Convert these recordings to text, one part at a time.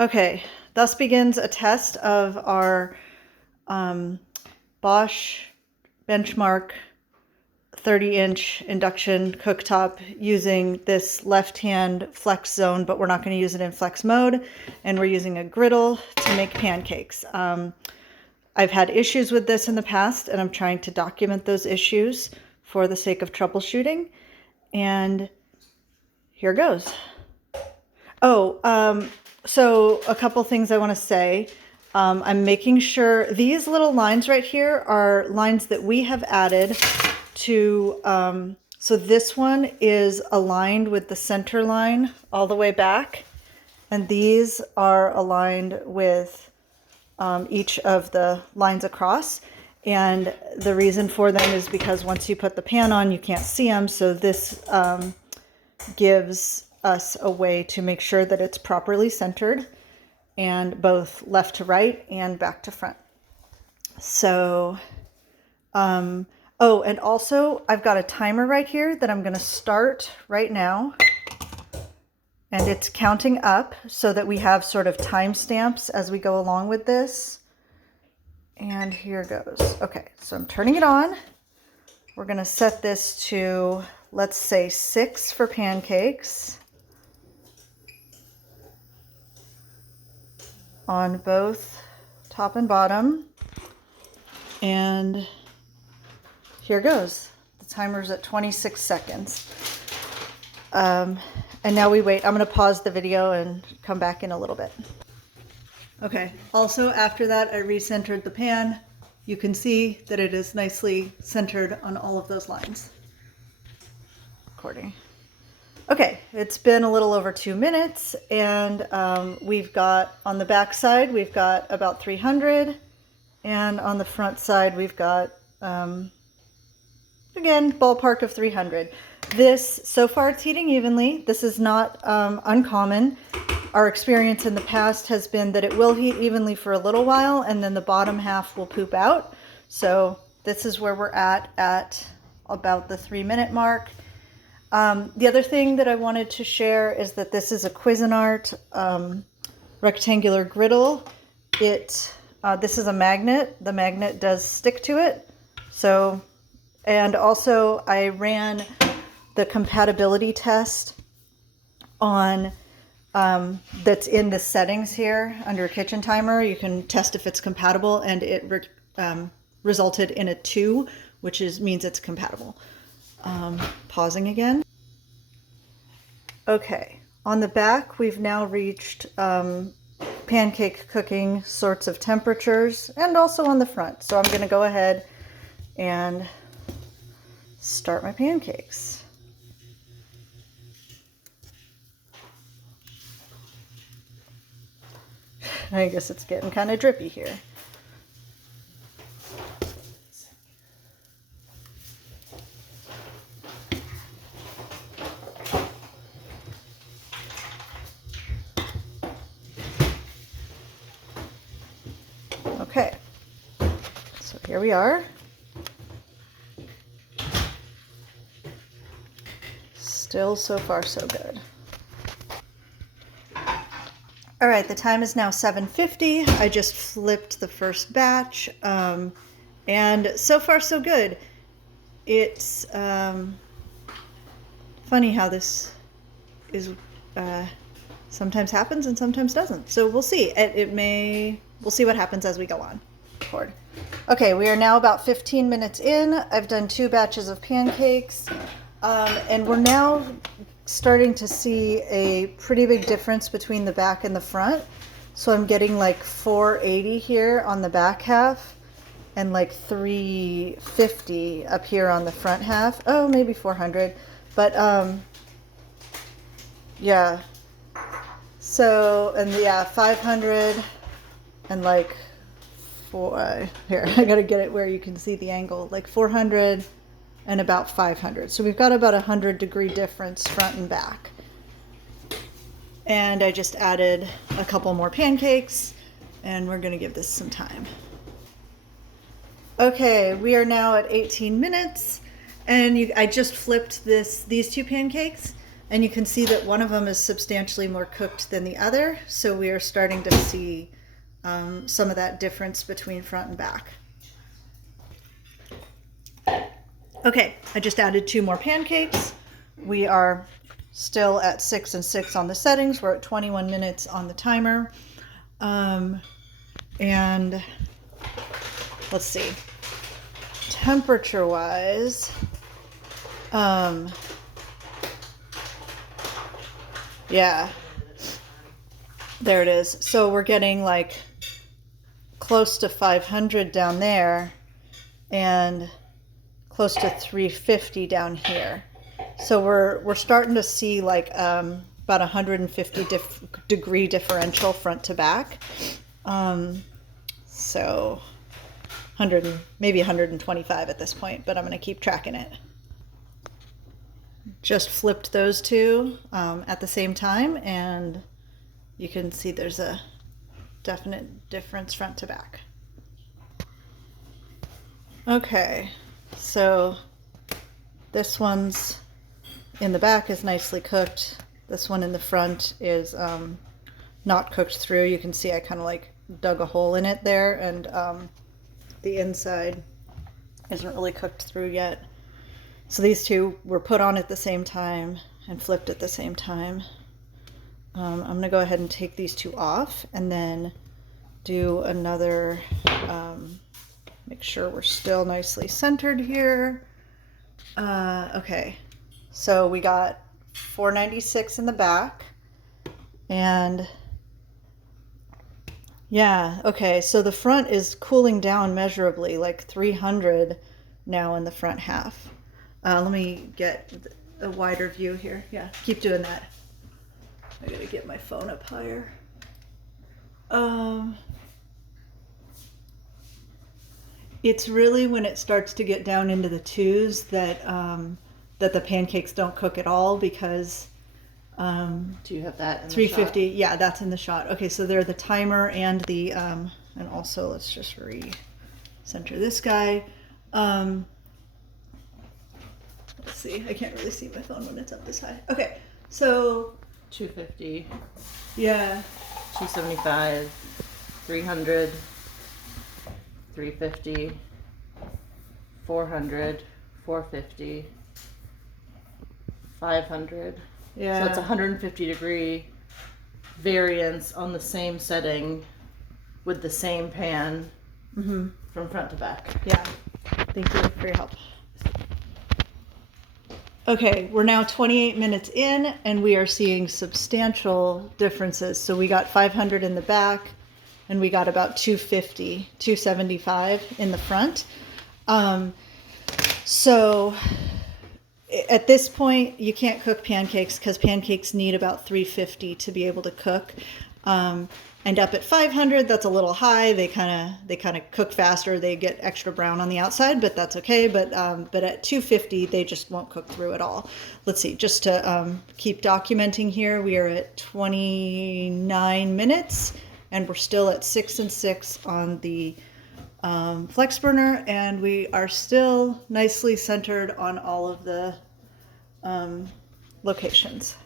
Okay, thus begins a test of our Bosch Benchmark 30-inch induction cooktop using this left-hand flex zone, but we're not going to use it in flex mode, and we're using a griddle to make pancakes. I've had issues with this in the past, and I'm trying to document those issues for the sake of troubleshooting, and here goes. So a couple things I want to say. I'm making sure these little lines right here are lines that we have added to, so this one is aligned with the center line all the way back, and these are aligned with each of the lines across. And the reason for them is because once you put the pan on, you can't see them, so this gives us a way to make sure that it's properly centered and both left to right and back to front. So, oh, and also I've got a timer right here that I'm going to start right now, and it's counting up so that we have sort of timestamps as we go along with this. And here goes. Okay, so I'm turning it on. We're going to set this to, let's say 6 for pancakes on both top and bottom. And here goes. The timer's at 26 seconds. And now we wait. I'm going to pause the video and come back in a little bit. Okay, also after that I recentered the pan. You can see that it is nicely centered on all of those lines. Recording. Okay, it's been a little over 2 minutes, and we've got on the back side, we've got about 300, and on the front side, we've got, again, ballpark of 300. This, so far it's heating evenly. This is not uncommon. Our experience in the past has been that it will heat evenly for a little while, and then the bottom half will poop out. So this is where we're at about the 3-minute mark. The other thing that I wanted to share is that this is a Cuisinart rectangular griddle. This is a magnet. The magnet does stick to it. So, and also I ran the compatibility test on that's in the settings here under kitchen timer. You can test if it's compatible, and it resulted in a 2, which means it's compatible. Pausing again. Okay, on the back we've now reached pancake cooking sorts of temperatures, and also on the front. So I'm going to go ahead and start my pancakes. I guess it's getting kind of drippy here. Okay, so here we are. Still so far so good. All right, the time is now 7:50. I just flipped the first batch, and so far so good. It's funny how this is sometimes happens and sometimes doesn't. So we'll see. We'll see what happens as we go on. Record. Okay, we are now about 15 minutes in. I've done 2 batches of pancakes, and we're now starting to see a pretty big difference between the back and the front. So I'm getting like 480 here on the back half and like 350 up here on the front half. Oh, maybe 400, but yeah. So, and yeah, 500 and like here, I gotta get it where you can see the angle, like 400 and about 500. So we've got about 100-degree difference front and back. And I just added a couple more pancakes, and we're gonna give this some time. Okay, we are now at 18 minutes, and I just flipped these 2 pancakes. And you can see that one of them is substantially more cooked than the other. So we are starting to see some of that difference between front and back. Okay, I just added 2 more pancakes. We are still at 6 and 6 on the settings. We're at 21 minutes on the timer. And let's see, temperature wise, yeah, there it is. So we're getting like close to 500 down there and close to 350 down here. So we're starting to see like about 150 degree differential front to back. So 100, maybe 125 at this point, but I'm going to keep tracking it. Just flipped those two at the same time, and you can see there's a definite difference front to back. Okay, so this one's in the back is nicely cooked. This one in the front is not cooked through. You can see I kind of like dug a hole in it there, and the inside isn't really cooked through yet. So these two were put on at the same time and flipped at the same time. I'm going to go ahead and take these two off and then do another, make sure we're still nicely centered here. Okay, so we got 496 in the back, and yeah, okay, so the front is cooling down measurably, like 300 now in the front half. Let me get a wider view here. Yeah, keep doing that. I gotta get my phone up higher. It's really when it starts to get down into the 2s that that the pancakes don't cook at all, because do you have that in 350? The shot? Yeah, that's in the shot. Okay, so they're the timer and the and also let's just re-center this guy. Let's see, I can't really see my phone when it's up this high. Okay, so 250. Yeah. 275. 300. 350. 400. 450. 500. Yeah. So it's 150 degree variance on the same setting with the same pan from front to back. Yeah. Thank you for your help. Okay, we're now 28 minutes in, and we are seeing substantial differences. So we got 500 in the back, and we got about 250, 275 in the front. So at this point, you can't cook pancakes because pancakes need about 350 to be able to cook. And up at 500, that's a little high. They kind of cook faster. They get extra brown on the outside, but that's okay. But at 250, they just won't cook through at all. Let's see, just to keep documenting here, we are at 29 minutes, and we're still at 6 and 6 on the flex burner, and we are still nicely centered on all of the locations.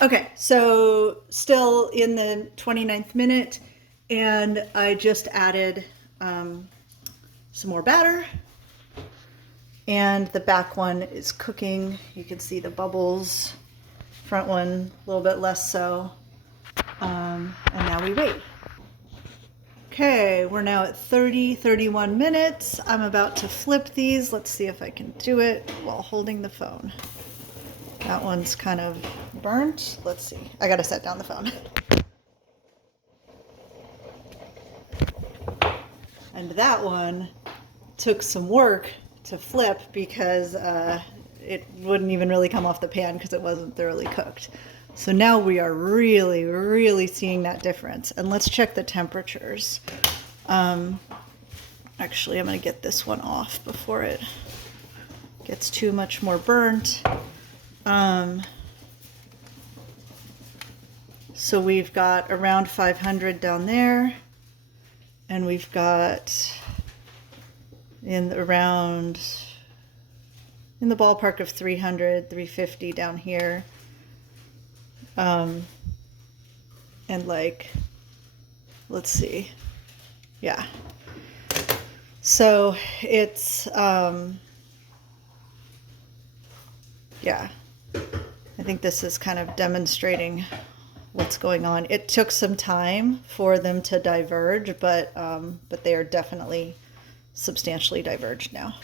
Okay, so still in the 29th minute, and I just added some more batter, and the back one is cooking. You can see the bubbles, front one a little bit less so, and now we wait. Okay, we're now at 31 minutes. I'm about to flip these. Let's see if I can do it while holding the phone. That one's kind of burnt. Let's see. I gotta set down the phone. And that one took some work to flip because it wouldn't even really come off the pan because it wasn't thoroughly cooked. So now we are really, really seeing that difference. And let's check the temperatures. Actually, I'm gonna get this one off before it gets too much more burnt. So we've got around 500 down there, and we've got in the ballpark of 300, 350 down here. And like, let's see. Yeah. So it's, yeah, I think this is kind of demonstrating what's going on. It took some time for them to diverge, but they are definitely substantially diverged now.